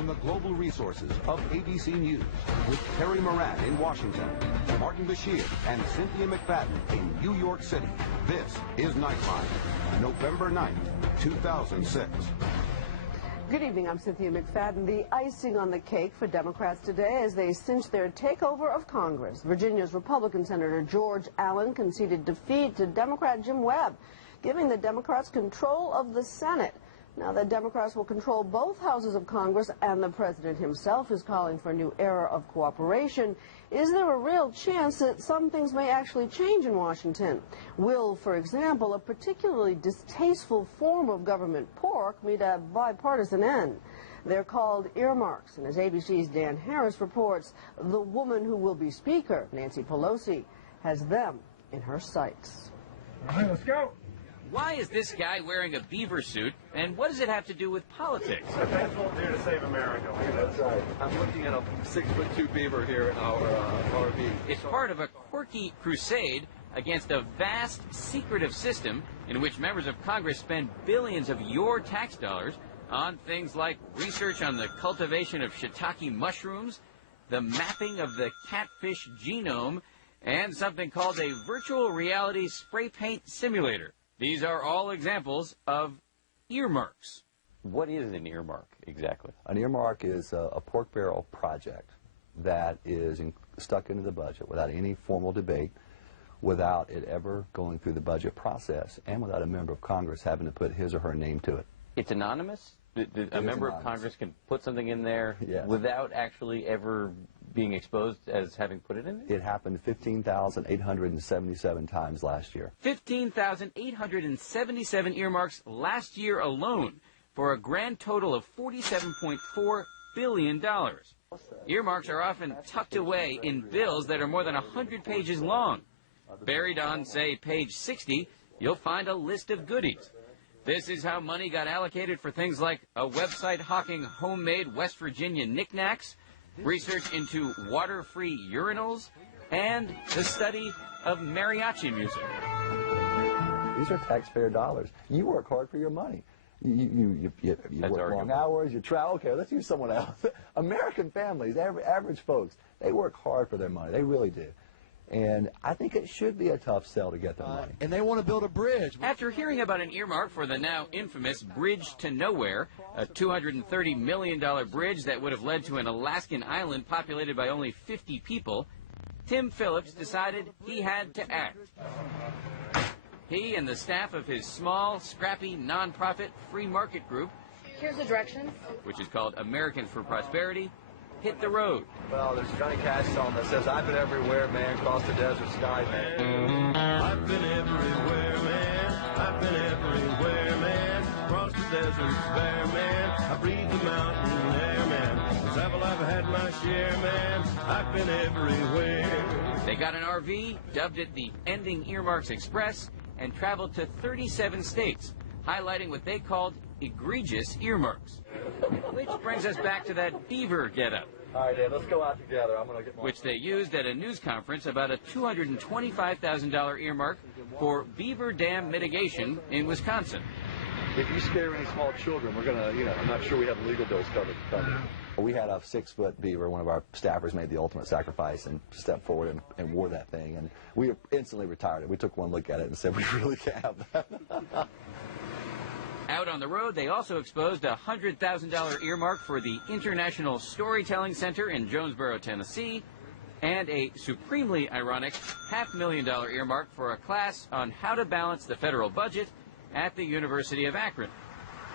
from the global resources of ABC News with Terry Moran in Washington, Martin Bashir and Cynthia McFadden in New York City. This is Nightline, November 9th, 2006. Good evening, I'm Cynthia McFadden. The icing on the cake for Democrats today as they cinch their takeover of Congress. Virginia's Republican Senator George Allen conceded defeat to Democrat Jim Webb, giving the Democrats control of the Senate. Now that Democrats will control both houses of Congress and the president himself is calling for a new era of cooperation, is there a real chance that some things may actually change in Washington? Will, for example, a particularly distasteful form of government pork meet a bipartisan end? They're called earmarks, and as ABC's Dan Harris reports, the woman who will be Speaker, Nancy Pelosi, has them in her sights. All right, let's go. Why is this guy wearing a beaver suit, and what does it have to do with politics? The faithful here to save America. That's right. I'm looking at a 6'2" beaver here in our RV. It's part of a quirky crusade against a vast, secretive system in which members of Congress spend billions of your tax dollars on things like research on the cultivation of shiitake mushrooms, the mapping of the catfish genome, and something called a virtual reality spray paint simulator. These are all examples of earmarks. What is an earmark exactly? An earmark is a pork barrel project that is stuck into the budget without any formal debate, without it ever going through the budget process, and without a member of Congress having to put his or her name to it. It's anonymous? A member of Congress can put something in there without actually ever being exposed as having put it in there? It happened 15,877 times last year. 15,877 earmarks last year alone, for a grand total of $47.4 billion. Earmarks are often tucked away in bills that are more than 100 pages long. Buried on, say, page 60, you'll find a list of goodies. This is how money got allocated for things like a website hawking homemade West Virginia knickknacks, research into water-free urinals, and the study of mariachi music. These are taxpayer dollars. You work hard for your money. You work long hours, you travel. Okay, let's use someone else. American families, average folks, they work hard for their money. They really do. And I think it should be a tough sell to get the money. And they want to build a bridge. After hearing about an earmark for the now infamous Bridge to Nowhere, a $230 million bridge that would have led to an Alaskan island populated by only 50 people, Tim Phillips decided he had to act. He and the staff of his small, scrappy, nonprofit free market group, here's the directions, which is called Americans for Prosperity, hit the road. Well, there's Johnny Cash song that says, I've been everywhere, man, across the desert sky, man. I've been everywhere, man. I've been everywhere, man. Across the desert bare, man. I breathe the mountain air, man. Travel, I've had my share, man. I've been everywhere. They got an RV, dubbed it the Ending Earmarks Express, and traveled to 37 states, highlighting what they called egregious earmarks. Which brings us back to that beaver getup. All right, Dad, let's go out together. I'm going to get my... Which they used at a news conference about a $225,000 earmark for beaver dam mitigation in Wisconsin. If you scare any small children, we're going to, I'm not sure we have legal bills covered. We had a 6-foot beaver. One of our staffers made the ultimate sacrifice and stepped forward and wore that thing. And we instantly retired it. We took one look at it and said, we really can't have that. Out on the road, they also exposed a $100,000 earmark for the International Storytelling Center in Jonesboro, Tennessee, and a supremely ironic $500,000 earmark for a class on how to balance the federal budget at the University of Akron.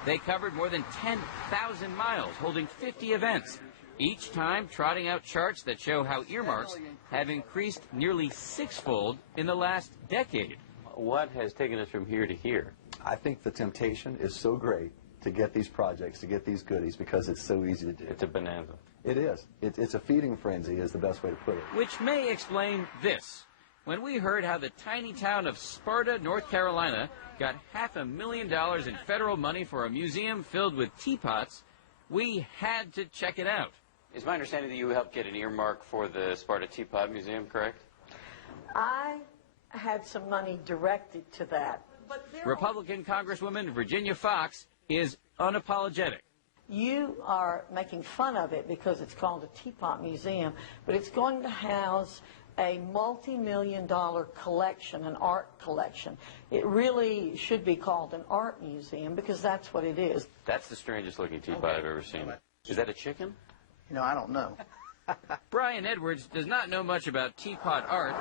They covered more than 10,000 miles, holding 50 events, each time trotting out charts that show how earmarks have increased nearly 6-fold in the last decade. What has taken us from here to here? I think the temptation is so great to get these projects, to get these goodies, because it's so easy to do. It's a bonanza. It is. It's a feeding frenzy is the best way to put it. Which may explain this. When we heard how the tiny town of Sparta, North Carolina, got $500,000 in federal money for a museum filled with teapots, we had to check it out. It's my understanding that you helped get an earmark for the Sparta Teapot Museum, correct? I had some money directed to that. Republican Congresswoman Virginia Foxx is unapologetic. you are making fun of it because it's called a Teapot Museum, but it's going to house a multi-million-dollar collection, an art collection. It really should be called an art museum because that's what it is. That's the strangest looking teapot I've ever seen. Is that a chicken? You know, I don't know. Brian Edwards does not know much about teapot art,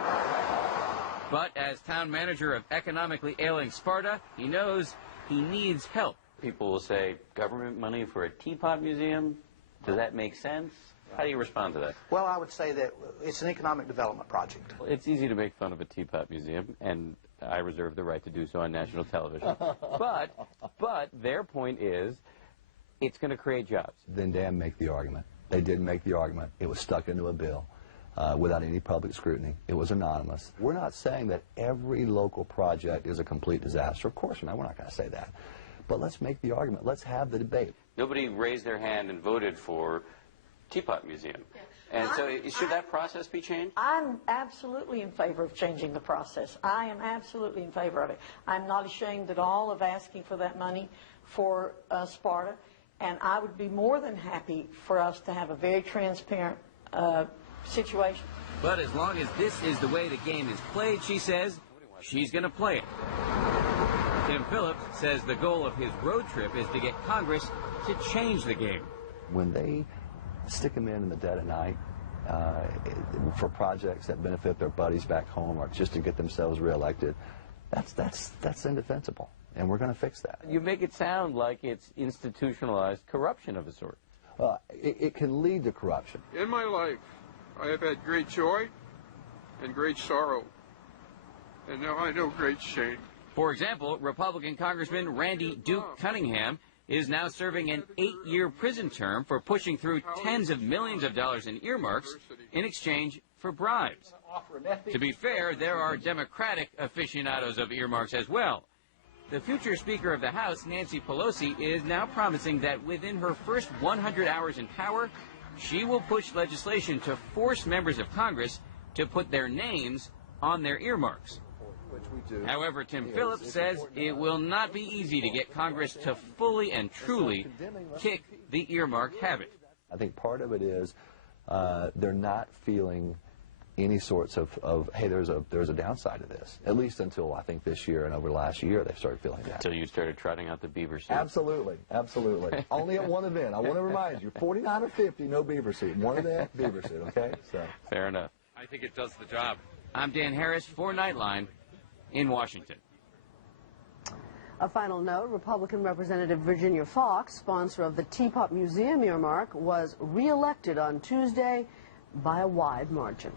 but as town manager of economically ailing Sparta, he knows he needs help. People will say, government money for a teapot museum? Does that make sense? How do you respond to that? Well, I would say that it's an economic development project. It's easy to make fun of a teapot museum, and I reserve the right to do so on national television. But their point is, it's going to create jobs. Then Dan make the argument. They did make the argument. It was stuck into a bill without any public scrutiny. It was anonymous. We're not saying that every local project is a complete disaster. Of course not. We're not going to say that. But let's make the argument. Let's have the debate. Nobody raised their hand and voted for Teapot Museum. And so should that process be changed? I'm absolutely in favor of changing the process. I am absolutely in favor of it. I'm not ashamed at all of asking for that money for Sparta, and I would be more than happy for us to have a very transparent situation. But as long as this is the way the game is played, she says, she's going to play it. Tim Phillips says the goal of his road trip is to get Congress to change the game. When they stick them in the dead of night for projects that benefit their buddies back home or just to get themselves reelected, that's indefensible, and we're going to fix that. You make it sound like it's institutionalized corruption of a sort. It can lead to corruption. In my life, I have had great joy and great sorrow, and now I know great shame. For example, Republican Congressman Randy Duke Cunningham is now serving an 8-year prison term for pushing through tens of millions of dollars in earmarks in exchange for bribes. To be fair, there are Democratic aficionados of earmarks as well. The future Speaker of the House, Nancy Pelosi, is now promising that within her first 100 hours in power, she will push legislation to force members of Congress to put their names on their earmarks. However, Tim Phillips says it will not be easy to get Congress to fully and truly kick the earmark habit. I think part of it is they're not feeling any sorts of hey, there's a downside to this, at least until I think this year and over the last year they've started feeling that. Until you started trotting out the beaver suit. Absolutely, absolutely. Only at one event. I want to remind you, 49 or 50, no beaver suit. One event, beaver suit, okay? So. Fair enough. I think it does the job. I'm Dan Harris for Nightline in Washington. A final note, Republican Representative Virginia Fox, sponsor of the Teapot Museum earmark, was reelected on Tuesday by a wide margin.